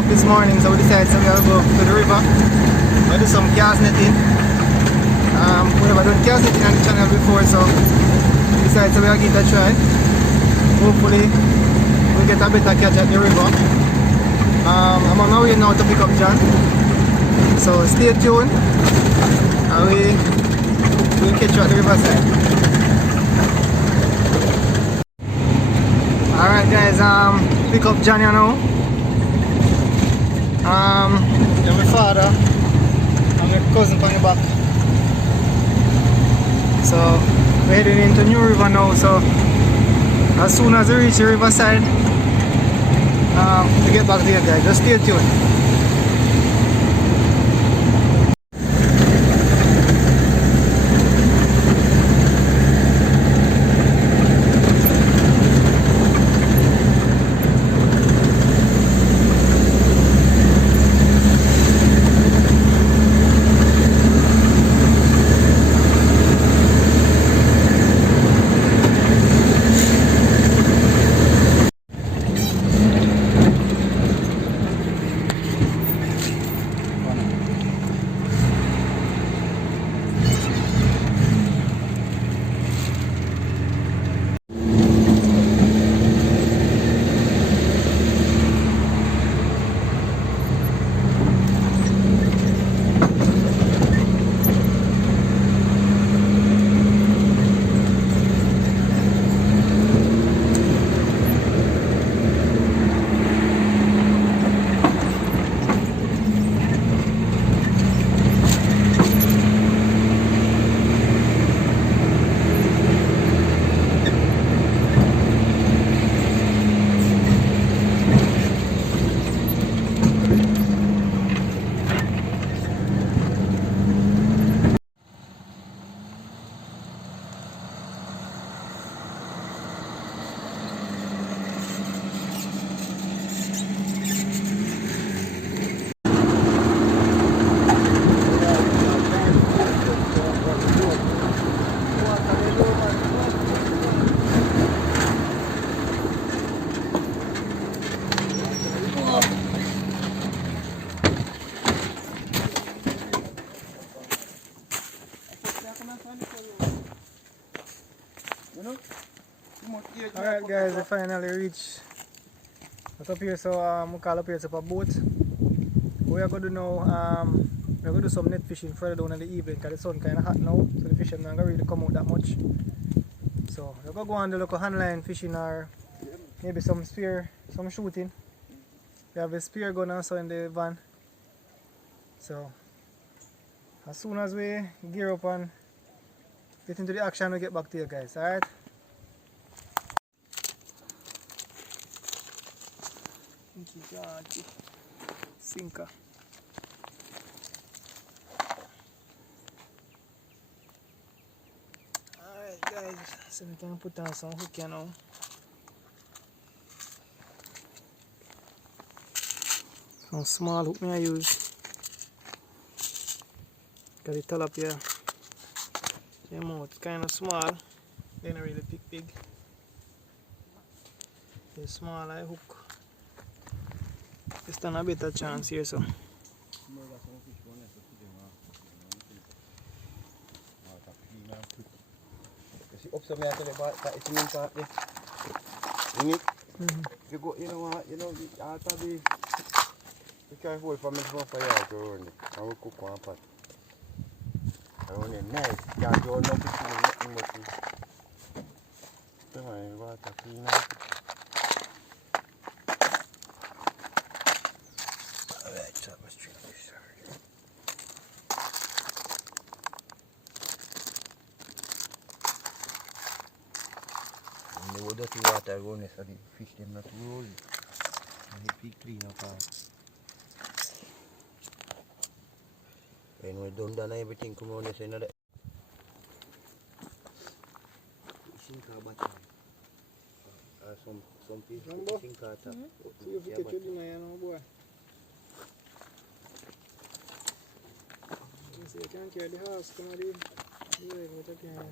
up this morning, so we decided to go to the river. We'll do some cast netting. We never done cast netting on the channel before, so we decided to give it a try. Hopefully we'll get a better catch at the river. I'm on my way now to pick up John, so stay tuned and we'll catch you at the riverside. Alright guys, pick up John now. Then my father and my cousin on the back. So we're heading into New River now, so as soon as we reach the riverside, we get back to you guys. Just stay tuned. Alright guys, we finally reached up here, so we call up here to a boat. We are going to do now, we're going to do some net fishing further down in the evening because the sun kind of hot now, so the fishing not going to really come out that much. So we're going to go on the local handline fishing or maybe some spear, some shooting. We have a spear gun also in the van. So as soon as we gear up and get into the action, we'll get back to you guys, alright? Sinker. Alright guys, so we can put down some hook here now. Some small hook may I use. Got the tail up here. The mouth kind of small, they don't really pick big. The small I hook. Stand a better chance here, so. You go, you know what, you know, after the you can hold for me for fire to run it. I will cook one pot. I run it nice. You can't do nothing but the water clean out. Alright, so let's try this. And the dirty water run so the fish them not roll. And the pig clean up all. When we're done everything come on this another. Fishing car battery. Some people fishing car tap. See if you get your dinner, boy. You can't carry the house, come on in. You can.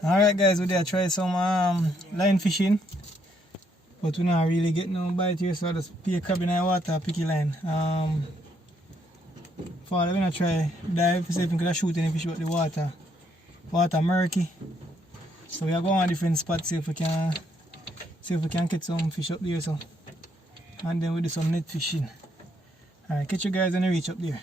Alright guys, we did try some line fishing. But we not really get no bite here, so I just pick a crab in the water, pick a line. For we're gonna try dive to see if we can shoot any fish out the water. Water murky. So we are going on different spots, see if we can catch some fish up there, so. And then we do some net fishing. Alright, catch you guys when you reach up there.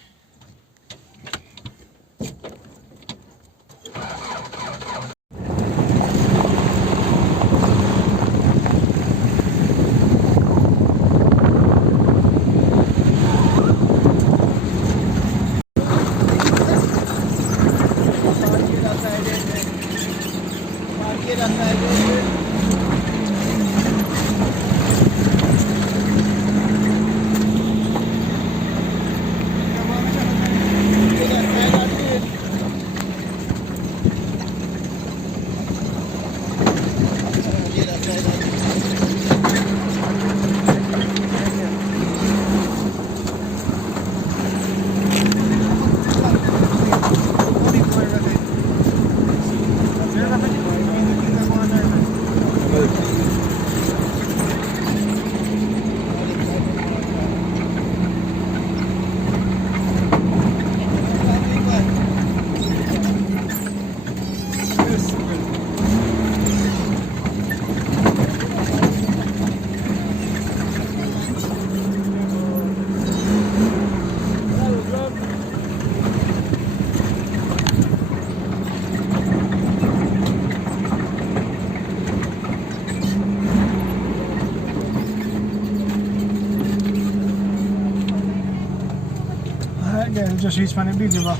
Yeah, we just reached from the big river.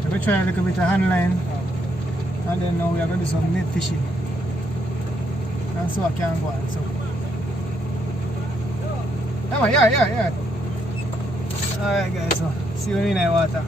So we try a little bit of hand line, and then now we are going to do some net fishing. And so I can go on. So. Yeah. Alright guys, so see you in the water.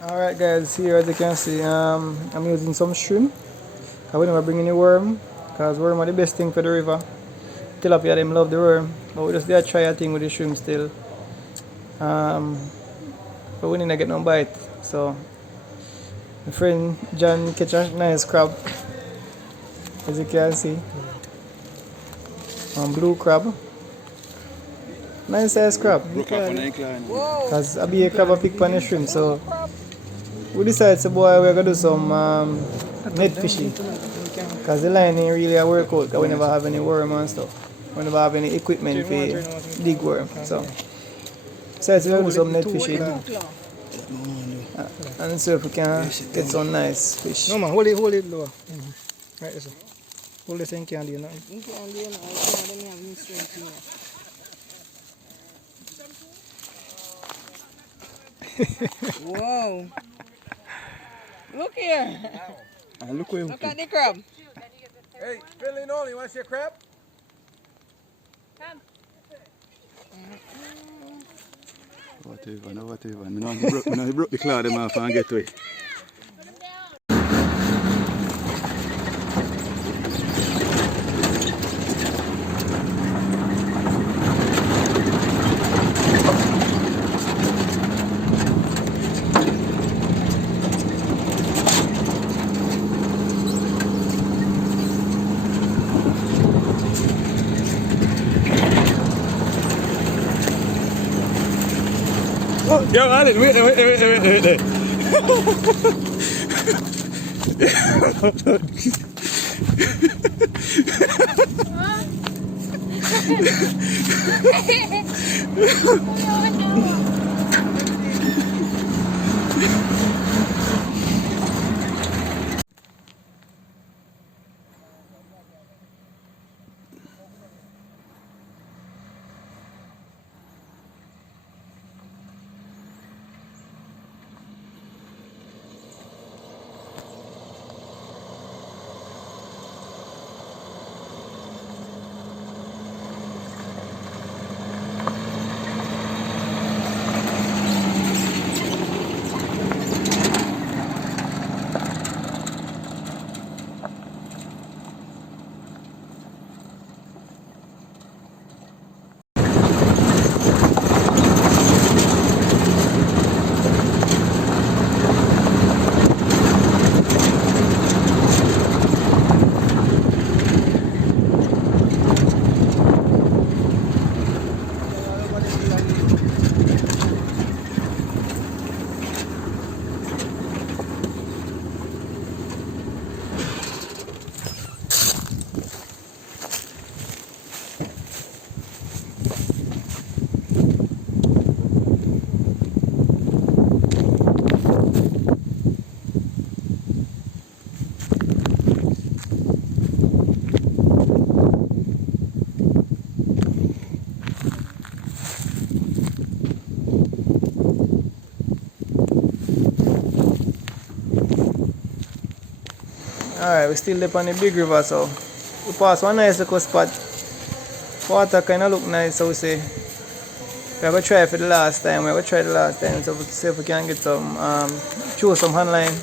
Alright guys, here as you can see, I'm using some shrimp. I will never bring any worm, because worm are the best thing for the river. Tilapia them love the worm, but we just did try a thing with the shrimp still. But we didn't get no bite, so my friend John catch a nice crab, as you can see. Blue crab. Nice size crab. Because I be a crab I pick on the shrimp, so we decided to boy we're gonna do some net fishing. Because the line ain't really a workout, because we never have any worm and stuff. We never have any equipment for dig worm. So decided to do some net fishing. And see if we can get some nice fish. No man, hold it lower. Right there. Hold this and can't do nothing. You can't do nothing. I can't even have any strength in you. Whoa. Look here. Look where Look at the crab. Hey, filling on, you want to see a crab? Whatever, no whatever. I know he broke the claw them off and get to it. Yo, Alan, wait. Alright, we still up on the big river, so we pass one nice little spot. Water kind of look nice, so we say. We're going to try for the last time. We're going to try the last time, so we see if we can get some, show some online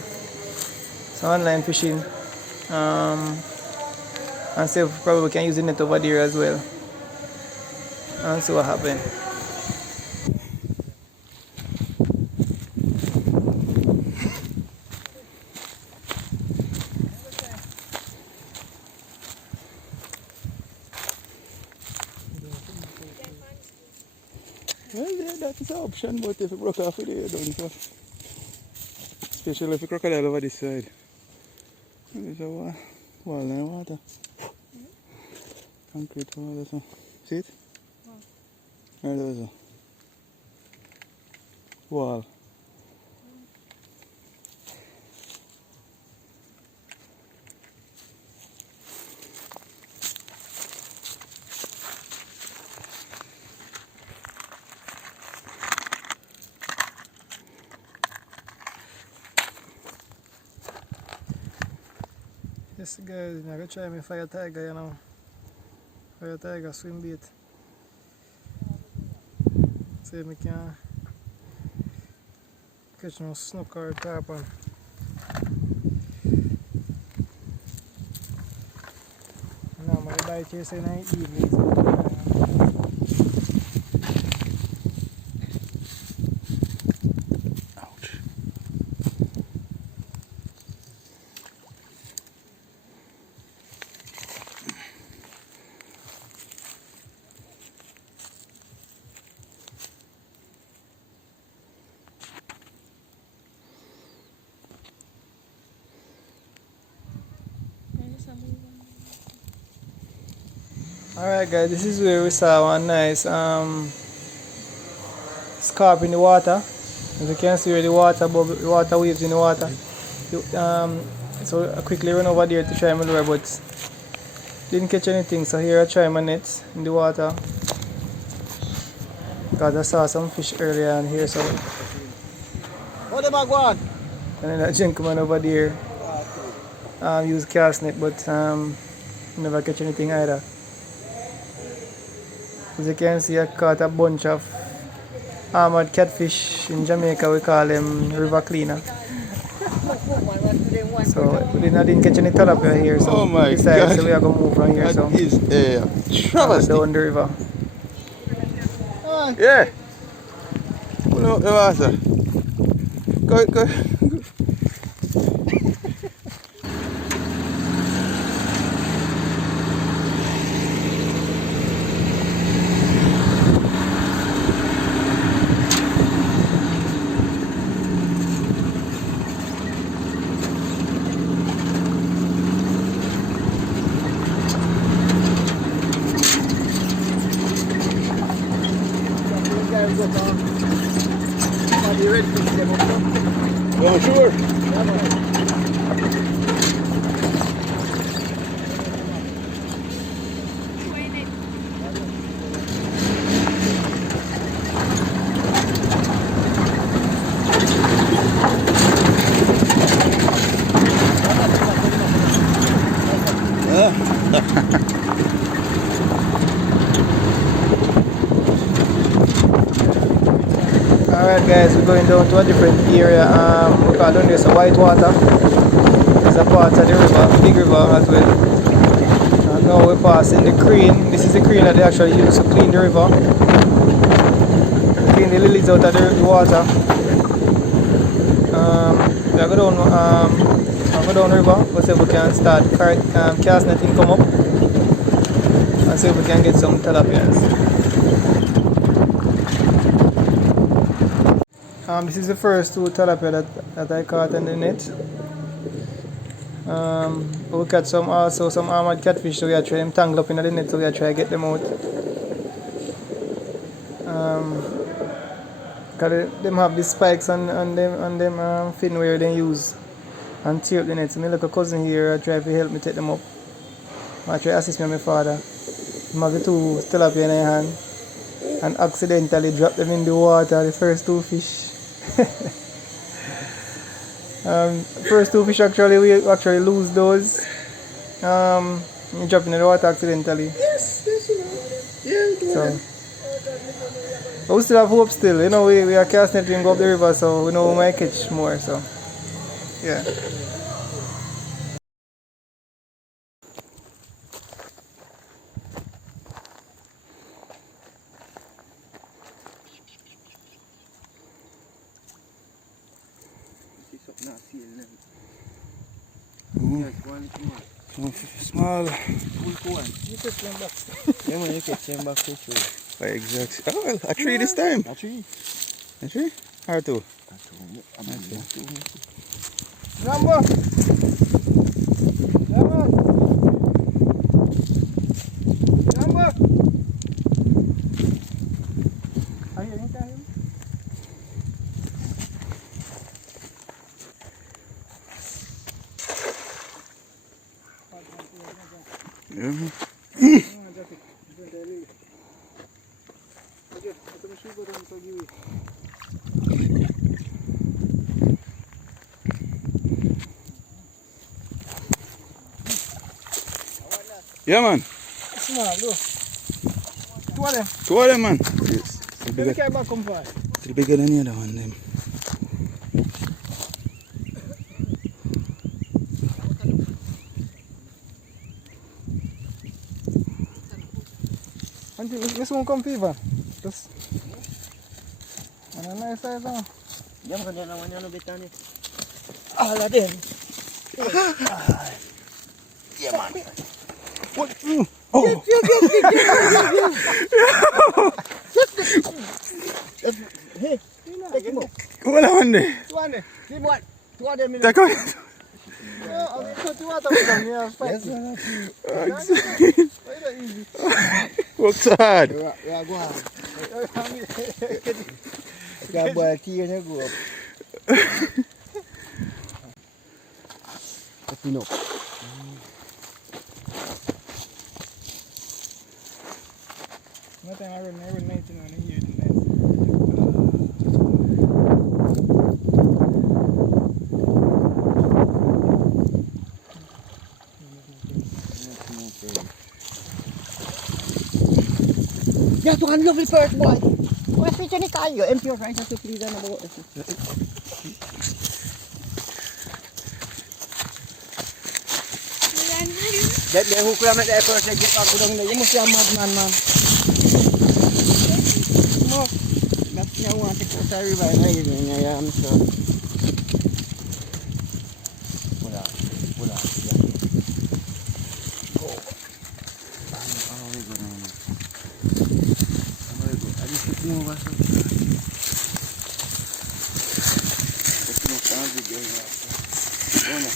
fishing. And see if probably we can use the net over there as well. And see what happens. Well, yeah, that is an option, but if you broke off with it, don't you? Especially if you crocodile over this side. There's a wall in water. Concrete wall, so. See it? There is a wall. Yes guys, I'm going to try my fire tiger, you know. Fire tiger swim bait. See if I can catch no snook or tarpon. Now my bite here say night evening. Ouch. Alright guys, this is where we saw one nice scarp in the water. As you can see where the water waves in the water. So I quickly run over there to try my lure, but Didn't catch anything, so here I try my nets in the water. Because I saw some fish earlier and here, so. What the bag one? And then that gentleman over there use cast net, but never catch anything either. As you can see, I caught a bunch of armored catfish in Jamaica. We call them river cleaner. So I didn't catch any tilapia here, so Oh my decided God. so we are gonna move from here. So That is a travesty. down the river. Yeah. Pull out the water. Go. Yeah, sure. Alright guys, we're going down to a different area. We call down this a white water. There's a part of the river, big river as well. And now we're passing the crane. This is the crane that they actually use to clean the river. Clean the lilies out of the water. We are going down the river, but see if we can start cast netting come up. And see if we can get some tilapias. This is the first two tilapia that I caught in the net. We catch some armored catfish, so we are trying them tangle up in the net, so we are trying to get them out. Because them have the spikes on them fin where they use and tear up the net. So my little cousin here I try to help me take them up. I try to assist me and my father. He have the two tilapia in their hand and accidentally drop them in the water, the first two fish. First two fish we actually lose those. We drop in the water accidentally. Yes, you know. Yeah, So, but we still have hope still. You know, we are casting it, we can go up the river, so we know we might catch more. So, yeah. Small. You catch them back. Yeah, man, you catch them back too. Exactly. Oh, well, a tree this time. A tree. A tree? Or two? A two. Rambo! Rambo! Are you in time? Yeah. Yeah, man. Small, look. Two of them. Two of them, man. Yes. Let me carry back come by. Still bigger than the other one, them. Until this one come fever. Just. And a nice size now. Diyan ka na naman yan, bitan eh. All of them. Yeah, man. What? Oh! Hey, take him up. Wala man de. One day. Give what? Two of them in Take on. I'll cut you out of them. Yeah, fight. Exactly. Works hard. Yeah, go on. Got boy a key and you go up. Open up. Nothing I run 19 on a year. Ya Tuhan lovely perch boy. Where's the ni tayo? Empty your rice to please na bago. Dia hukum nak perch lagi aku dong ni mesti amat man. Mo. Nasnya want to sorry by ay ngayam so. Wala. Ya. Semua masuk. Semua kan juga ya. Mana?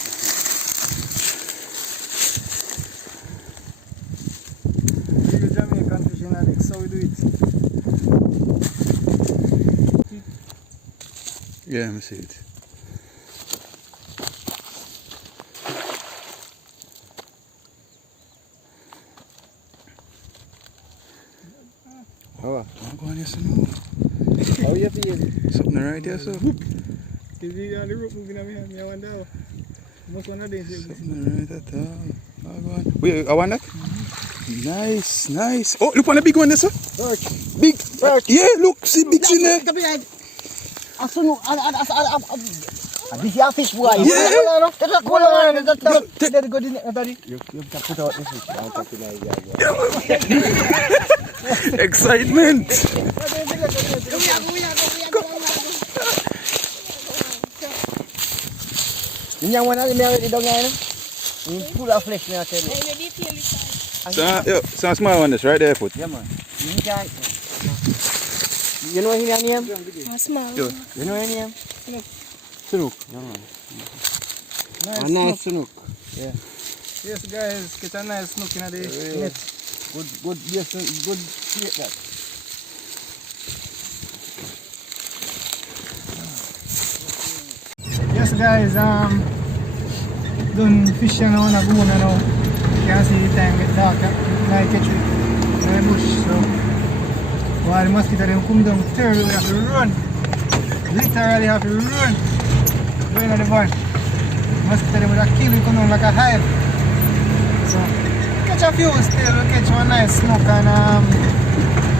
We do Jamaican fishing addict, so we do it. Yeah, I see it. Oh, I'm going yes or no? how you feel? Something right there, so. Is he on the rope moving on me? I wonder. Most one of them. Something right at all. I'm going. Wait, I want that? Nice. Oh, look on the big one there, sir. Perch. Big. Perch. Yeah, look, see big in there. Tapi asun Abis fish boy. Yeah. That's wala. That's go din tadi. You put out this fish. Excitement. Yang mana ni meron di dongnya ni? Full of flesh ni akan. Some small one, that's right there, foot. Ya man. Ini kan. You know ini ni am? Small. You know ini am? Snook. Nice snook. Yeah. Yes, guys, get a nice snook in the net. Good. Yes, good. Create that. Yes, guys, done fishing on a boom now. You can see the time get dark. Now I catch it in the bush. So while the mosquito them come down, terrible, we have to run. Literally have to run. Going on the barn. Mosquito them would have killed, come down like a hive. So catch a few still, we catch one nice snook and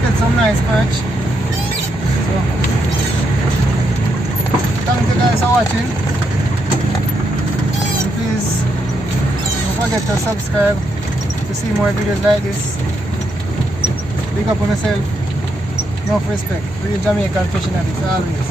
get some nice perch. So thank you guys for watching. And please don't forget to subscribe to see more videos like this. Big up on yourself. Enough respect. Real Jamaican fishing addicts always.